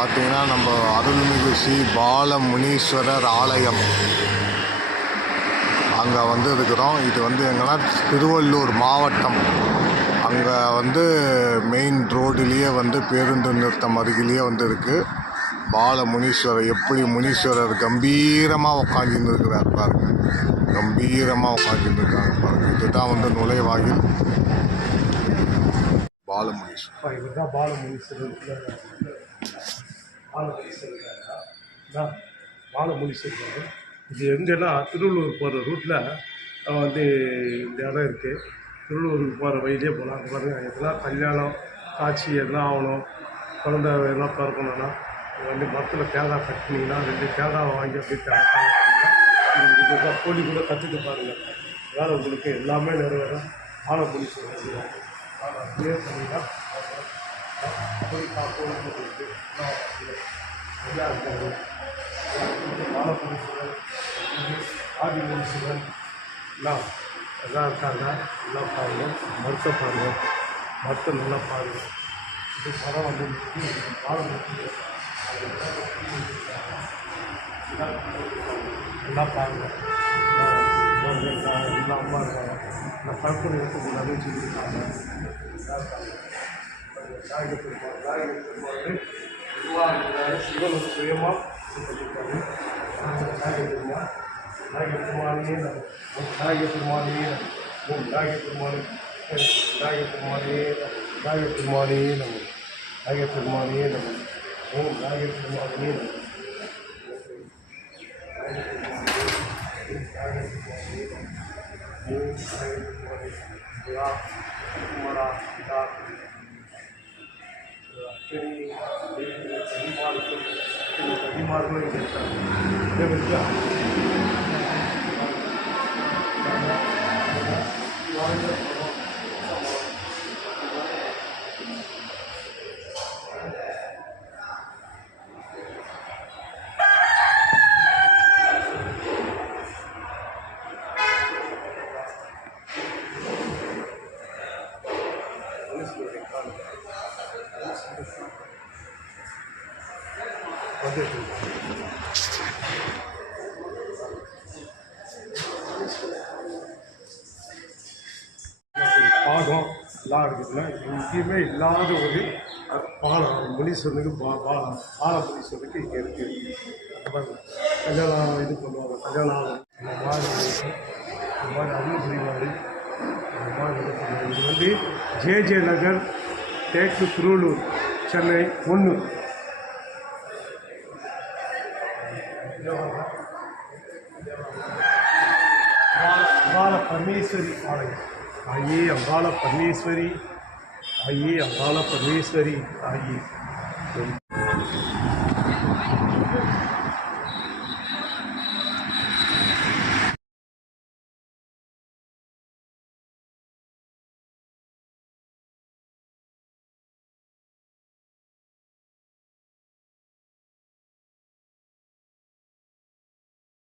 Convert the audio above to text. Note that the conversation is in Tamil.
பார்த்தீங்கன்னா நம்ம அருள்மிகு ஸ்ரீ பாலமுனீஸ்வரர் ஆலயம் அங்கே வந்து இருக்கிறோம். இது வந்து எங்கன்னா திருவள்ளூர் மாவட்டம். அங்கே வந்து மெயின் ரோடுலேயே வந்து பேருந்து நிறுத்தம் அருகிலேயே வந்து இருக்குது பாலமுனீஸ்வரர். எப்படி முனீஸ்வரர் கம்பீரமாக உட்காந்துன்னு இருக்கிறார் பாருங்க, கம்பீரமாக உட்காந்துன்னு இருக்காங்க பாருங்க. இதுதான் வந்து நுழைவாயில் பாலமுனீஸ்வரர். இதுதான் பாலமுனீஸ்வரர். பாலமுனீஸ்வரர் இது எங்கன்னா திருவள்ளூர் போகிற ரூட்டில் வந்து இந்த இடம் இருக்குது. திருவள்ளூருக்கு போகிற வழியிலே போகலாம். அங்கே பாருங்கள், எதனா கல்யாணம் காட்சி எதனா ஆகணும், குழந்தை எதனா பிறக்கணும்னா வந்து மரத்தில் தேங்காய் கட்டினீங்கன்னா 2 தேங்காய் வாங்கி அப்படியே தேங்காய் கோழி கூட கற்றுட்டு பாருங்கள். அதனால் உங்களுக்கு எல்லாமே நிறைவேறும். பாலமுனீஸ்வரர் அப்படியே சொன்னீங்கன்னா கோழி இருக்குது நல்லா இருக்காது. பாலமுனீஸ்வரர் ஆதிமுனீஸ்வரன் எல்லாம் இருக்காங்க. நல்லா பாருங்கள், மருத்துவ பாருங்கள், மருத்துவ நல்லா பாருங்கள். இது படம் வந்து பாலமுனீஸ்வரர் நல்லா பாருங்கள். எல்லா அம்மா இருக்காங்க, இந்த கற்பனை எடுத்து நிறைய செஞ்சுருக்காங்க. விநாயகர் பெருமாள் சிவன் வந்து சுயமாக பண்ணியிருக்காரு. விநாயகர் பெருமாளையே விநாயகர் பெருமாளையே விநாயகர் பெருமாளையே விநாயகர் பெருமாளையே விநாயகர் பெருமாளையே நம்ம விநாயகர் பெருமாளையே நம்ம விநாயகர் பெருமாளையே அதிகமார்களும் இங்கே இருக்காங்க. பாகம் எல்லாம் இருக்குதுன்னா எங்கேயுமே இல்லாத ஒரு முனீஸ்வரனுக்கு பாலமுனீஸ்வரனுக்கு இங்கே இருக்குது. கல்யாணம் இது பண்ணுவாங்க, கல்யாணம் ஆகும் இந்த மாதிரி அருள் புரிவாரு. இந்த மாதிரி இது பண்ணுவாங்க. இது வந்து ஜே நகர், தேக்கு, திருவள்ளூர், சென்னை 1. அங்காள பரமேஸ்வரி ஆலயம். आइए अम्बाला परमेश्वरी, आइए अम्बाला परमेश्वरी, आइए।